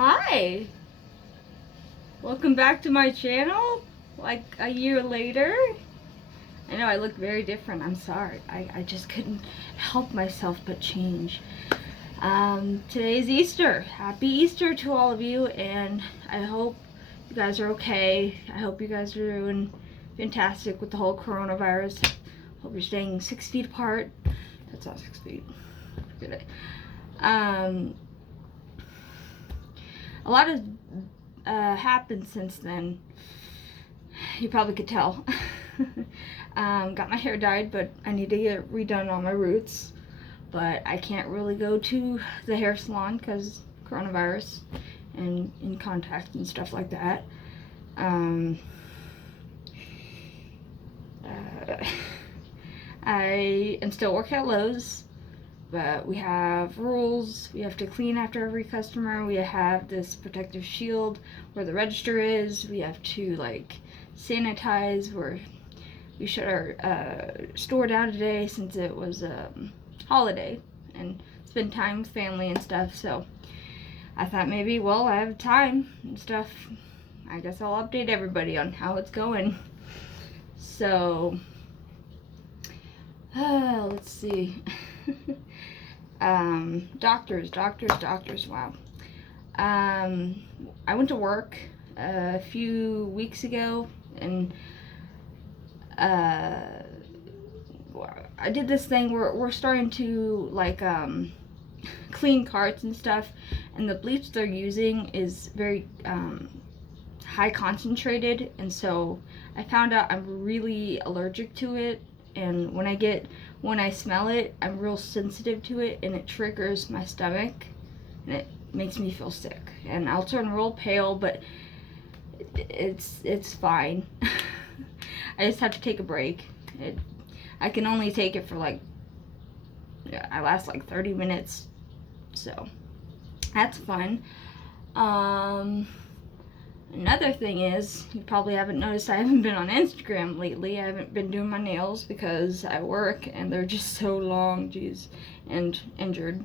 Hi! Welcome back to my channel, like a year later. I know I look very different, I'm sorry. I just couldn't help myself but change. Today's Easter. Happy Easter to all of you, and I hope you guys are okay. I hope you guys are doing fantastic with the whole coronavirus. Hope you're staying 6 feet apart. That's not 6 feet. Forget it. A lot has happened since then. You probably could tell. Got my hair dyed, but I need to get redone on my roots. But I can't really go to the hair salon because coronavirus and in contact and stuff like that. I am still working at Lowe's, but we have rules. We have to clean after every customer. We have this protective shield where the register is. We have to sanitize. We shut our store down today since it was a holiday and spend time with family and stuff. So I thought maybe, well, I have time and stuff. I guess I'll update everybody on how it's going. So let's see. Doctors, wow. I went to work a few weeks ago, and I did this thing where we're starting to clean carts and stuff, and the bleach they're using is very high concentrated, and so I found out I'm really allergic to it. And when I smell it, I'm real sensitive to it, and it triggers my stomach, and it makes me feel sick. And I'll turn real pale, but it's fine. I just have to take a break. I can only take it for I last 30 minutes, so that's fun. Another thing is, you probably haven't noticed I haven't been on Instagram lately. I haven't been doing my nails because I work and they're just so long, geez, and injured.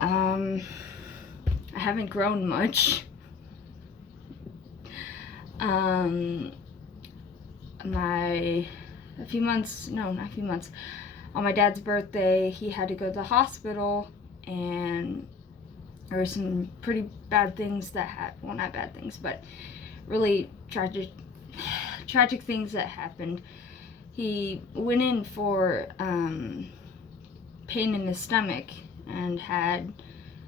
I haven't grown much. On my dad's birthday, he had to go to the hospital, and there were some pretty bad things well, not bad things, but really tragic things that happened. He went in for pain in his stomach and had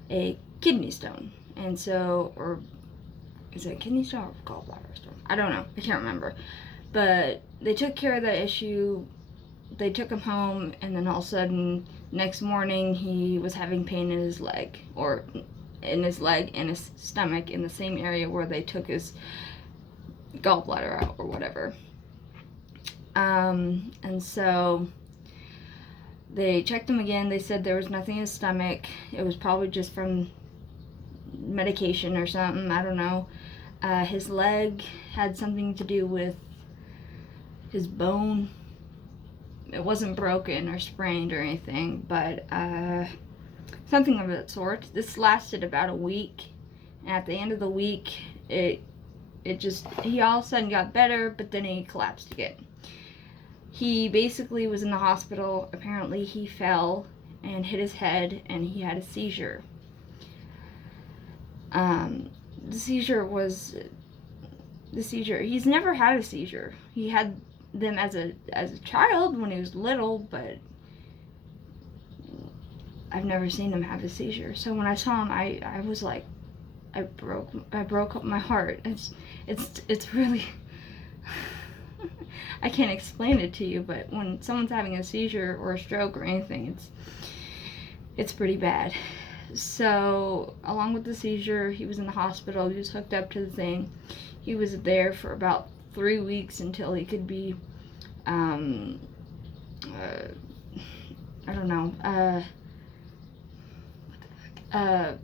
a kidney stone. And so, or is it a kidney stone or gallbladder stone? I don't know. I can't remember. But they took care of that issue. They took him home, and then all of a sudden, next morning, he was having pain in his leg, and his stomach, in the same area where they took his gallbladder out or whatever. And so they checked him again. They said there was nothing in his stomach. It was probably just from medication or something. I don't know. His leg had something to do with his bone. It wasn't broken or sprained or anything, but something of that sort. This lasted about a week, and at the end of the week, he all of a sudden got better, but then he collapsed again. He basically was in the hospital. Apparently he fell and hit his head, and he had a seizure. He's never had a seizure. He had them as a child when he was little, but I've never seen him have a seizure. So when I saw him, I was like, I broke up my heart. It's really I can't explain it to you, but when someone's having a seizure or a stroke or anything, it's pretty bad. So along with the seizure, he was in the hospital. He was hooked up to the thing. He was there for about 3 weeks until he could be I don't know, I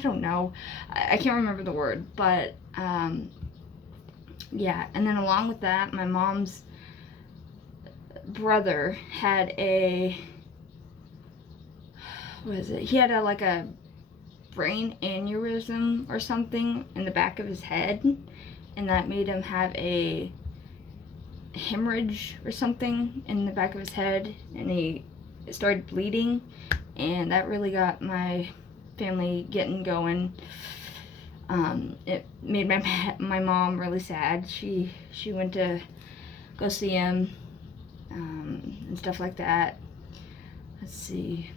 don't know, I can't remember the word, but yeah. And then along with that, my mom's brother had he had a brain aneurysm or something in the back of his head, and that made him have a hemorrhage or something in the back of his head, and he started bleeding, and that really got my family getting going. It made my mom really sad. She went to go see him, and stuff like that. Let's see.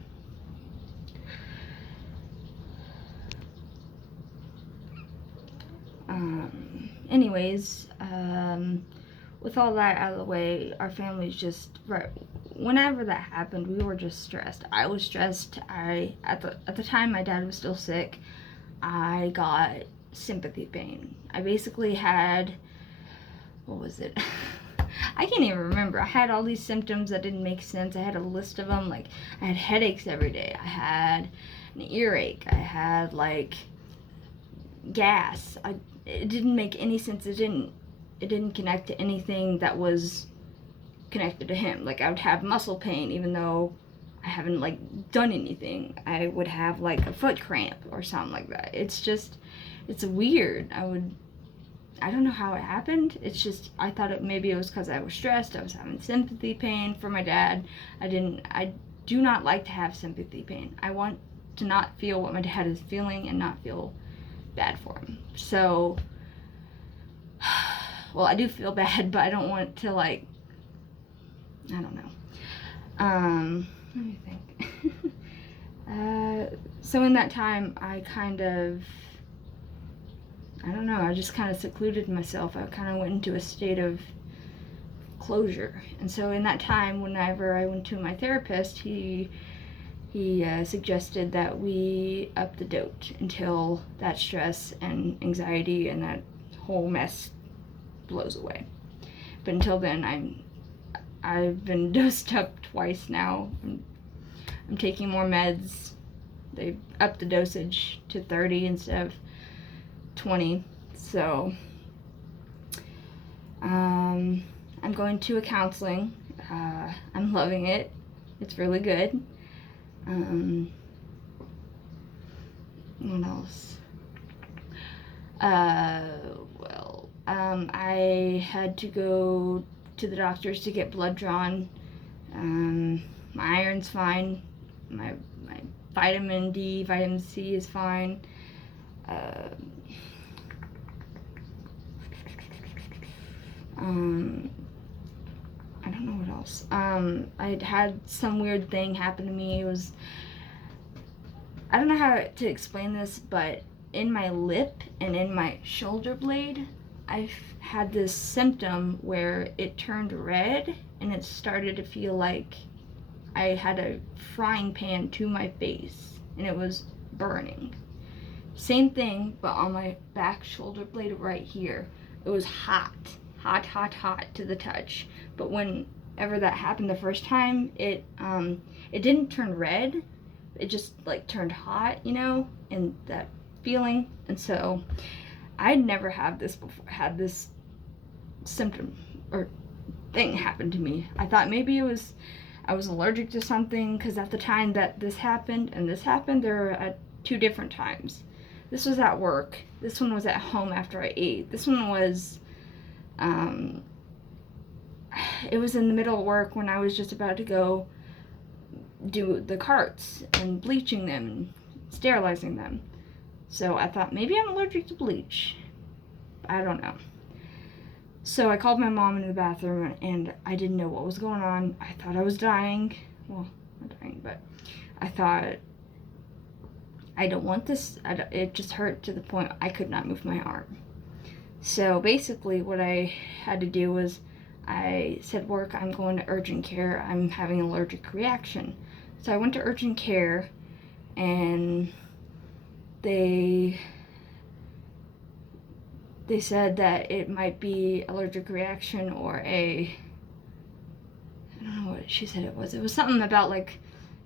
Anyways, with all that out of the way, our family's just right. Whenever that happened, we were just stressed. I was stressed. At the time my dad was still sick, I got sympathy pain. I basically had, what was it? I can't even remember. I had all these symptoms that didn't make sense. I had a list of them. Like, I had headaches every day. I had an earache. I had like gas. It didn't make any sense. It didn't connect to anything that was connected to him. Like, I would have muscle pain even though I haven't like done anything. I would have like a foot cramp or something like that. It's weird. I don't know how it happened. It's just, I thought maybe it was because I was stressed. I was having sympathy pain for my dad. I do not like to have sympathy pain. I want to not feel what my dad is feeling and not feel bad for him. So, well, I do feel bad, but I don't want to, like, I don't know. Let me think. So in that time, I don't know, I just kind of secluded myself. I kind of went into a state of closure. And so in that time, whenever I went to my therapist, he suggested that we up the dose until that stress and anxiety and that whole mess blows away. But until then, I've been dosed up twice now. I'm taking more meds. They upped the dosage to 30 instead of 20. So I'm going to a counseling. I'm loving it. It's really good. What else? I had to go to the doctors to get blood drawn. My iron's fine. My vitamin D, vitamin C is fine. I don't know what else. I had some weird thing happen to me. It was, I don't know how to explain this, but in my lip and in my shoulder blade, I've had this symptom where it turned red and it started to feel like I had a frying pan to my face and it was burning. Same thing, but on my back shoulder blade right here. It was hot to the touch. But whenever that happened the first time, it didn't turn red. It just like turned hot, and that feeling. And so I'd never had this symptom or thing happen to me. I thought maybe I was allergic to something, because at the time that this happened and this happened, there were at 2 different times. This was at work. This one was at home after I ate. This one was, it was in the middle of work when I was just about to go do the carts and bleaching them and sterilizing them. So I thought maybe I'm allergic to bleach. I don't know. So I called my mom into the bathroom and I didn't know what was going on. I thought I was dying. Well, not dying, but I thought, I don't want this. It just hurt to the point I could not move my arm. So basically what I had to do was I said, work, I'm going to urgent care. I'm having an allergic reaction. So I went to urgent care and they said that it might be allergic reaction or I don't know what she said it was. It was something about like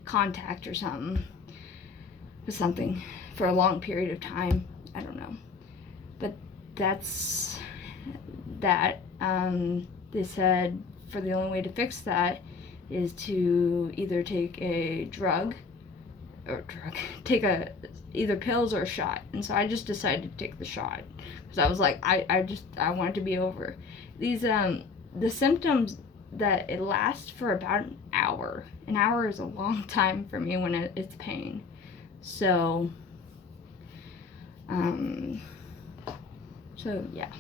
contact or something. It was something for a long period of time. I don't know. But that's that. They said for the only way to fix that is to either take a either pills or a shot. And so I just decided to take the shot because I was like, I want it to be over. These the symptoms that it lasts for about an hour. An hour is a long time for me when it's pain. So yeah.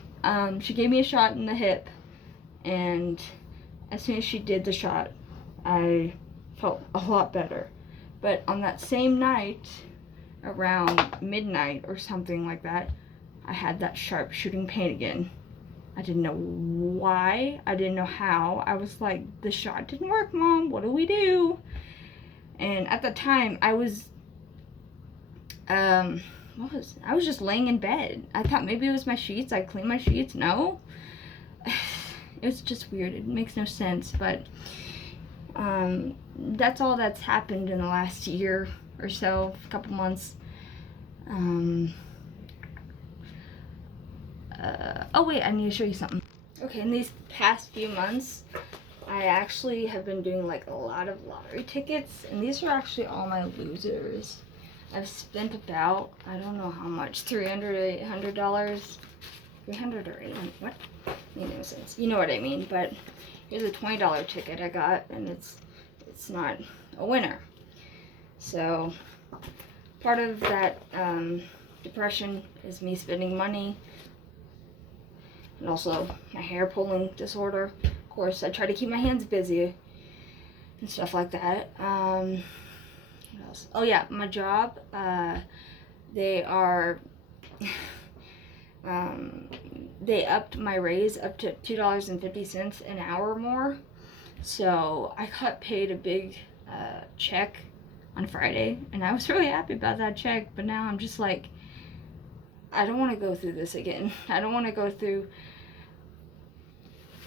She gave me a shot in the hip, and as soon as she did the shot, I felt a lot better. But on that same night, around midnight or something like that, I had that sharp shooting pain again. I didn't know why. I didn't know how. I was like, the shot didn't work, Mom. What do we do? And at the time, I was just laying in bed. I thought maybe it was my sheets. I cleaned my sheets. No. It was just weird. It makes no sense. But that's all that's happened in the last year or so, a couple months. Oh wait, I need to show you something. Okay, in these past few months, I actually have been doing like a lot of lottery tickets, and these are actually all my losers. I've spent about, I don't know how much, $300 or $800. 300 or 800, what? Made no sense. You know what I mean, but here's a $20 ticket I got, and it's not a winner. So part of that depression is me spending money, and also my hair pulling disorder. Of course, I try to keep my hands busy and stuff like that. What else? Oh yeah, my job. They are. They upped my raise up to $2.50 an hour more. So I got paid a big check on Friday, and I was really happy about that check. But now I'm just like, I don't want to go through this again. I don't want to go through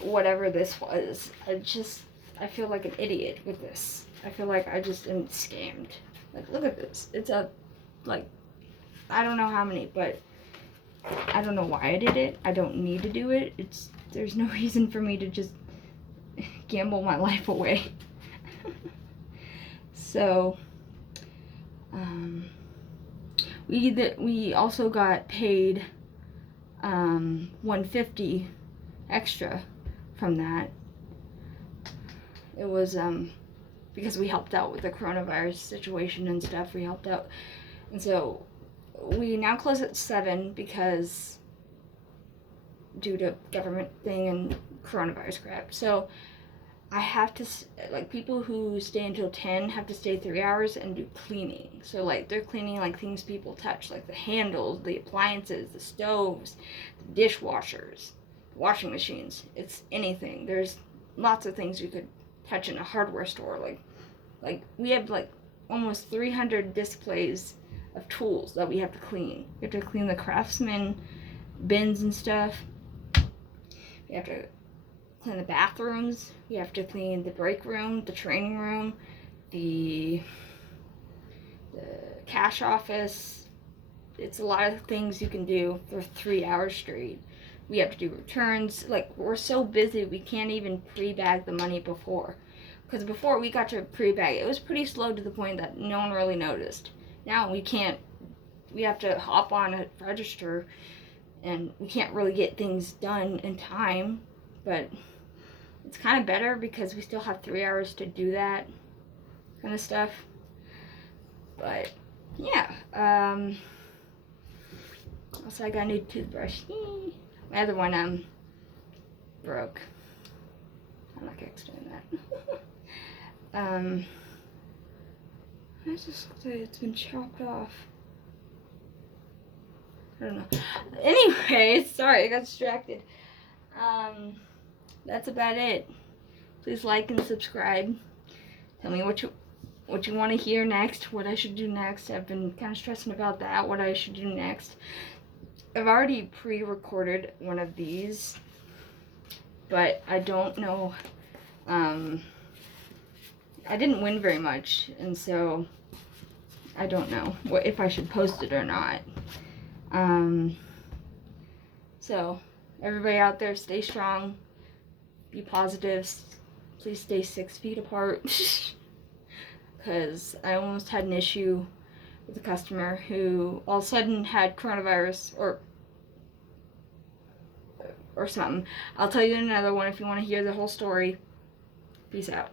whatever this was. I feel like an idiot with this. I feel like I just am scammed. Like, look at this. It's a, like, I don't know how many, but I don't know why I did it. I don't need to do it. There's no reason for me to just gamble my life away. So, we also got paid $150 extra from that. It was because we helped out with the coronavirus situation and stuff. We helped out, and so we now close at 7 because due to government thing and coronavirus crap. So I have to, like, people who stay until 10 have to stay 3 hours and do cleaning. So, like, they're cleaning, like, things people touch, like the handles, the appliances, the stoves, the dishwashers, washing machines. It's anything. There's lots of things you could touch in a hardware store. Like we have, like, almost 300 displays of tools that we have to clean. We have to clean the Craftsman bins and stuff. We have to clean the bathrooms. We have to clean the break room, the training room, the cash office. It's a lot of things you can do for 3 hours straight. We have to do returns. Like, we're so busy we can't even pre-bag the money before. Because before we got to pre-bag, it was pretty slow to the point that no one really noticed. Now we can't. We have to hop on a register, and we can't really get things done in time. But it's kind of better because we still have 3 hours to do that kind of stuff. But yeah, also I got a new toothbrush. My other one broke. I'm not gonna explain that. I just looked at it. It's been chopped off. I don't know. Anyway, sorry, I got distracted. That's about it. Please like and subscribe. Tell me what you want to hear next, what I should do next. I've been kind of stressing about that, what I should do next. I've already pre-recorded one of these, but I don't know. I didn't win very much, and so I don't know if I should post it or not. So everybody out there, stay strong, be positive, please stay 6 feet apart, because I almost had an issue with a customer who all of a sudden had coronavirus or something. I'll tell you in another one if you want to hear the whole story. Peace out.